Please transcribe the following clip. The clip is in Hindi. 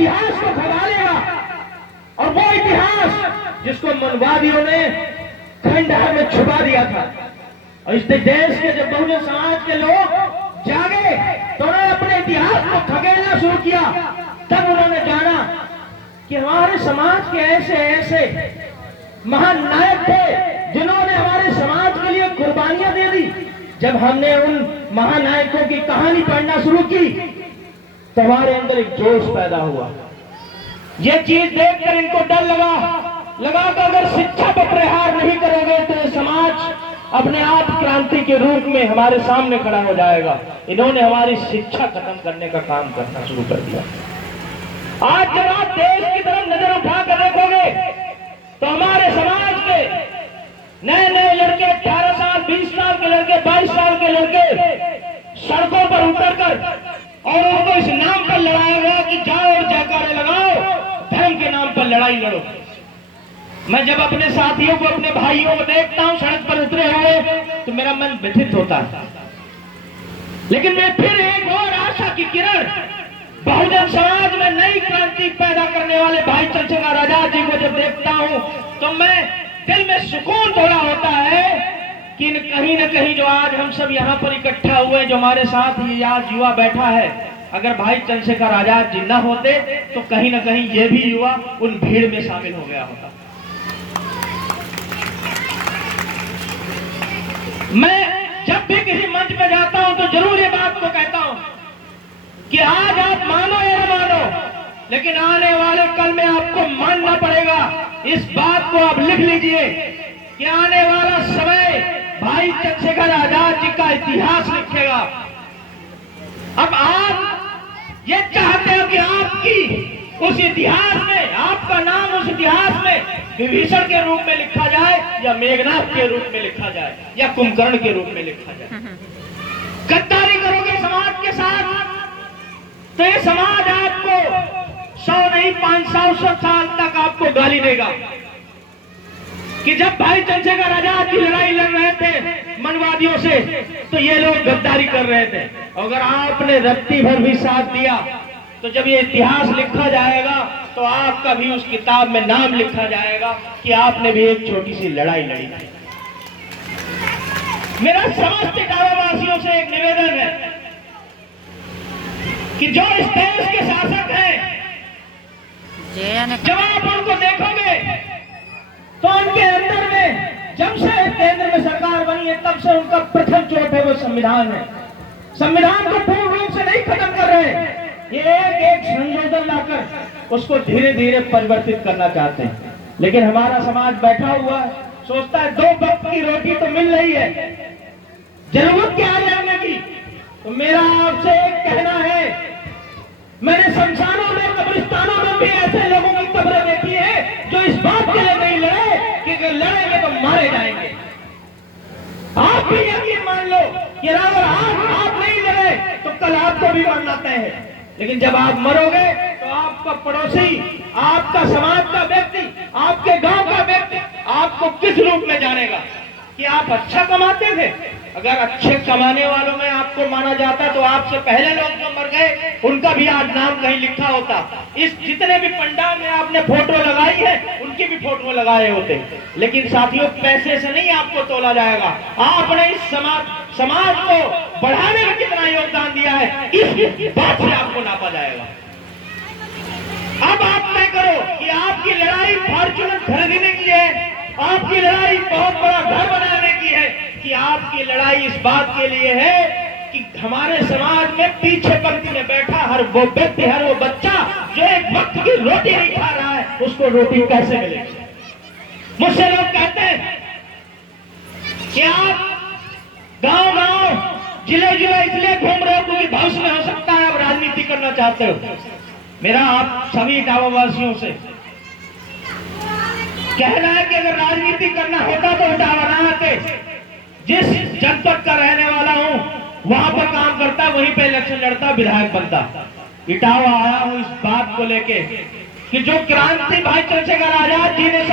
इतिहास को खंगालेगा, और वो इतिहास जिसको मनवादियों ने खंडहर में छुपा दिया था। और इस देश के जब बहुजन समाज के लोग जागे तो उन्होंने अपने इतिहास को खगेलना शुरू किया। तब उन्होंने जाना कि हमारे समाज के ऐसे ऐसे महान नायक थे जिन्होंने हमारे समाज के लिए कुर्बानियां दे दी। जब हमने उन महानायकों की कहानी पढ़ना शुरू की तो हमारे अंदर एक जोश पैदा हुआ। यह चीज देखकर इनको डर लगा कि अगर शिक्षा पर प्रहार नहीं करोगे तो ये समाज अपने आप क्रांति के रूप में हमारे सामने खड़ा हो जाएगा। इन्होंने हमारी शिक्षा खत्म करने का काम करना शुरू कर दिया। आज जब आप देश की तरफ नजर उठाकर देखोगे तो हमारे समाज के नए नए लड़के 18 साल 20 साल के लड़के 22 साल के लड़के सड़कों पर उतरकर और उनको इस नाम पर लड़ाया गया कि जाओ और जयकारे लगाओ, धर्म के नाम पर लड़ाई लड़ो। मैं जब अपने साथियों को अपने भाइयों को देखता हूं सड़क पर उतरे हुए तो मेरा मन व्यथित होता है। लेकिन मैं फिर एक और आशा की किरण बहुजन समाज में नई क्रांति पैदा करने वाले भाई चंद्रशेखर आजाद जी को जब देखता हूं तो मैं दिल में सुकून थोड़ा होता है कि कहीं न कहीं जो आज हम सब यहाँ पर इकट्ठा हुए, जो हमारे साथ ये आज युवा बैठा है, अगर भाई चंद्रशेखर आजाद जी न होते तो कहीं न कहीं ये भी युवा उन भीड़ में शामिल हो गया होता। मैं जब भी किसी मंच पे जाता हूं तो जरूर ये बात को कहता हूं कि आज आप मानो या न मानो, लेकिन आने वाले कल में आपको मानना पड़ेगा। इस बात को आप लिख लीजिए कि आने वाला समय भाई चंद्रशेखर आजाद जी का इतिहास लिखेगा। अब आप ये चाहते हो कि आपकी उस इतिहास में, आपका नाम उस इतिहास में विभीषण के रूप में लिखा जाए या मेघनाथ के रूप में लिखा जाए या कुंभकर्ण के रूप में लिखा जाए। गद्दारी करोगे समाज के साथ तो ये समाज आपको 100 नहीं 500 साल तक आपको गाली देगा कि जब भाई चंद्रशेखर आजाद की लड़ाई लड़ रहे थे मनवादियों से तो ये लोग गद्दारी कर रहे थे। अगर आपने रत्ती भर भी साथ दिया तो जब ये इतिहास लिखा जाएगा तो आपका भी उस किताब में नाम लिखा जाएगा कि आपने भी एक छोटी सी लड़ाई लड़ी थी। मेरा समस्त इटावावासियों से एक निवेदन है कि जो इस देश के शासक हैं, जब आप उनको देखोगे तो उनके अंदर में जब से केंद्र में सरकार बनी है तब से उनका प्रथम चोट है वो संविधान है। संविधान को पूर्ण रूप से नहीं खत्म कर रहे, ये एक एक संशोधन लाकर उसको धीरे धीरे परिवर्तित करना चाहते हैं। लेकिन हमारा समाज बैठा हुआ है, सोचता है 2 वक्त की रोटी तो मिल रही है, जरूरत क्या है लड़ने की। तो मेरा आपसे एक कहना है, मैंने शमशानों में कब्रिस्तानों में भी ऐसे लोगों की कब्रें देखी है जो इस बात के लिए नहीं लड़े कि अगर लड़ेंगे तो मारे जाएंगे। आप भी यकीन मान लो कि अगर आज आप नहीं लड़े तो कल आपको भी मरना तय है। लेकिन जब आप मरोगे तो आपका पड़ोसी, आपका समाज का व्यक्ति, आपके गांव का व्यक्ति आपको किस रूप में जानेगा कि आप अच्छा कमाते थे। अगर अच्छे कमाने वालों में आपको माना जाता तो आपसे पहले लोग जो मर गए उनका भी आज नाम कहीं लिखा होता। इस जितने भी पंडाल में आपने फोटो लगाई है उनकी भी फोटो लगाए होते। लेकिन साथियों, पैसे से नहीं आपको तोला जाएगा, आपने इस समाज को बढ़ाने में कितना योगदान दिया है इस बात से आपको नापा जाएगा। अब आप तय करो कि आपकी लड़ाई फॉर्च्यूनर खरीदने की है, आपकी लड़ाई बहुत बड़ा घर बनाने की है, कि आपकी लड़ाई इस बात के लिए है कि हमारे समाज में पीछे पंक्ति में बैठा हर वो व्यक्ति, हर वो बच्चा जो एक वक्त की रोटी नहीं खा रहा है, उसको रोटी कैसे मिलेगी। मुझसे लोग कहते हैं कि आप गांव गांव जिले जिले इसलिए घूम रहे हो क्योंकि भविष्य में हो सकता है आप राजनीति करना चाहते हो। मेरा आप सभी इटावावासियों से कहना है कि अगर राजनीति करना होता तो इटावा ना आते। जिस जनपद का रहने वाला हूं वहां पर काम करता, वहीं पे इलेक्शन लड़ता, विधायक बनता। इटावा आया हूं इस बात को लेके कि जो क्रांति भाई चंद्रशेखर आजाद जी ने